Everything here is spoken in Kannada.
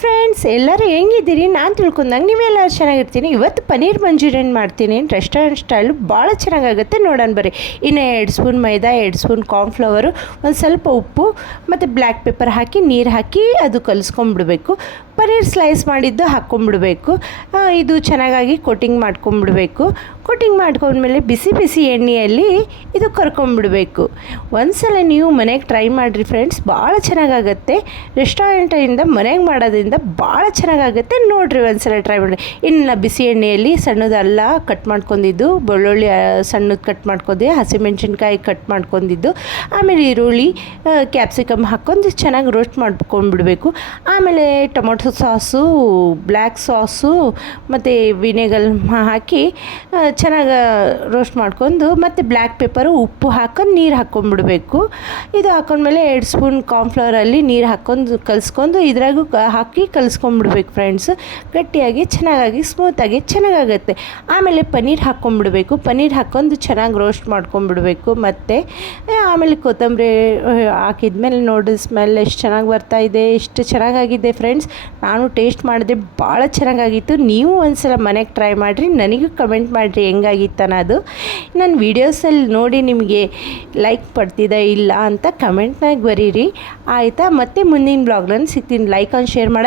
ಫ್ರೆಂಡ್ಸ್, ಎಲ್ಲರೂ ಹೆಂಗಿದ್ದೀರಿ? ನಾನು ತಿಳ್ಕೊಂಡಂಗೆ ನೀವೆಲ್ಲರೂ ಚೆನ್ನಾಗಿರ್ತೀನಿ. ಇವತ್ತು ಪನ್ನೀರ್ ಮಂಚೂರಿಯನ್ ಮಾಡ್ತೀನಿ ರೆಸ್ಟೋರೆಂಟ್ ಸ್ಟೈಲು. ಭಾಳ ಚೆನ್ನಾಗಾಗುತ್ತೆ, ನೋಡೋಣ ಬರ್ರಿ. ಇನ್ನು 2 ಸ್ಪೂನ್ ಮೈದಾ, 2 ಸ್ಪೂನ್ ಕಾರ್ನ್ಫ್ಲವರು, ಒಂದು ಸ್ವಲ್ಪ ಉಪ್ಪು ಮತ್ತು ಬ್ಲ್ಯಾಕ್ ಪೆಪ್ಪರ್ ಹಾಕಿ ನೀರು ಹಾಕಿ ಅದು ಕಲಿಸ್ಕೊಂಬಿಡ್ಬೇಕು. ಪನ್ನೀರ್ ಸ್ಲೈಸ್ ಮಾಡಿದ್ದು ಹಾಕ್ಕೊಂಬಿಡ್ಬೇಕು. ಇದು ಚೆನ್ನಾಗಾಗಿ ಕೋಟಿಂಗ್ ಮಾಡ್ಕೊಂಬಿಡ್ಬೇಕು. ಕೋಟಿಂಗ್ ಮಾಡ್ಕೊಂಡ್ಮೇಲೆ ಬಿಸಿ ಬಿಸಿ ಎಣ್ಣೆಯಲ್ಲಿ ಇದು ಕರ್ಕೊಂಬಿಡಬೇಕು. ಒಂದು ಸಲ ನೀವು ಮನೆಗೆ ಟ್ರೈ ಮಾಡಿರಿ ಫ್ರೆಂಡ್ಸ್, ಭಾಳ ಚೆನ್ನಾಗಾಗತ್ತೆ. ರೆಸ್ಟೋರೆಂಟಿಂದ ಮನೆಗೆ ಮಾಡೋದ್ರಿಂದ ಭಾಳ ಚೆನ್ನಾಗಾಗುತ್ತೆ. ನೋಡಿರಿ, ಒಂದು ಸಲ ಟ್ರೈ ಮಾಡಿ. ಇನ್ನು ಬಿಸಿ ಎಣ್ಣೆಯಲ್ಲಿ ಸಣ್ಣದು ಅಲ್ಲ ಕಟ್ ಮಾಡ್ಕೊಂಡಿದ್ದು, ಬೆಳ್ಳುಳ್ಳಿ ಸಣ್ಣದು ಕಟ್ ಮಾಡ್ಕೊಂಡೆ, ಹಸಿಮೆಣ್ಸಿನ್ಕಾಯಿ ಕಟ್ ಮಾಡ್ಕೊಂಡಿದ್ದು, ಆಮೇಲೆ ಈರುಳ್ಳಿ, ಕ್ಯಾಪ್ಸಿಕಮ್ ಹಾಕ್ಕೊಂಡು ಚೆನ್ನಾಗಿ ರೋಸ್ಟ್ ಮಾಡ್ಕೊಂಡ್ಬಿಡ್ಬೇಕು. ಆಮೇಲೆ ಟೊಮೊಟೊ ಸಾಸು, ಬ್ಲ್ಯಾಕ್ ಸಾಸು ಮತ್ತು ವಿನೆಗರ್ ಹಾಕಿ ಚೆನ್ನಾಗಿ ರೋಸ್ಟ್ ಮಾಡ್ಕೊಂಡು, ಮತ್ತು ಬ್ಲ್ಯಾಕ್ ಪೆಪ್ಪರು, ಉಪ್ಪು ಹಾಕೊಂಡು ನೀರು ಹಾಕ್ಕೊಂಡ್ಬಿಡ್ಬೇಕು. ಇದು ಹಾಕೊಂಡ್ಮೇಲೆ 2 ಸ್ಪೂನ್ ಕಾರ್ನ್ಫ್ಲವರಲ್ಲಿ ನೀರು ಹಾಕ್ಕೊಂಡು ಕಲಿಸ್ಕೊಂಡು ಇದ್ರಾಗೂ ಹಾಕಿ ಕಲಿಸ್ಕೊಂಡ್ಬಿಡ್ಬೇಕು ಫ್ರೆಂಡ್ಸ್. ಗಟ್ಟಿಯಾಗಿ ಚೆನ್ನಾಗಾಗಿ ಸ್ಮೂತಾಗಿ ಚೆನ್ನಾಗಾಗುತ್ತೆ. ಆಮೇಲೆ ಪನ್ನೀರ್ ಹಾಕ್ಕೊಂಡ್ಬಿಡ್ಬೇಕು. ಪನ್ನೀರ್ ಹಾಕ್ಕೊಂಡು ಚೆನ್ನಾಗಿ ರೋಸ್ಟ್ ಮಾಡ್ಕೊಂಡ್ಬಿಡ್ಬೇಕು. ಮತ್ತು ಆಮೇಲೆ ಕೊತ್ತಂಬರಿ ಹಾಕಿದ್ಮೇಲೆ ನೋಡಿ ಸ್ಮೆಲ್ ಎಷ್ಟು ಚೆನ್ನಾಗಿ ಬರ್ತಾಯಿದೆ, ಎಷ್ಟು ಚೆನ್ನಾಗಾಗಿದೆ ಫ್ರೆಂಡ್ಸ್. ನಾನು ಟೇಸ್ಟ್ ಮಾಡಿದೆ, ಭಾಳ ಚೆನ್ನಾಗಾಗಿತ್ತು. ನೀವು ಒಂದು ಸಲ ಮನೆಗೆ ಟ್ರೈ ಮಾಡಿರಿ, ನನಗೂ ಕಮೆಂಟ್ ಮಾಡಿರಿ ಹೆಂಗಾಗಿತ್ತು ಅನ್ನೋದು. ನನ್ನ ವೀಡಿಯೋಸಲ್ಲಿ ನೋಡಿ ನಿಮಗೆ ಲೈಕ್ ಪಡ್ತಿದೆ ಇಲ್ಲ ಅಂತ ಕಮೆಂಟ್ನಾಗ ಬರೀರಿ, ಆಯಿತಾ? ಮತ್ತೆ ಮುಂದಿನ ಬ್ಲಾಗ್ನಲ್ಲಿ ಸಿಗ್ತೀನಿ. ಲೈಕ್ ಆ್ಯಂಡ್ ಶೇರ್ ಮಾಡೋದು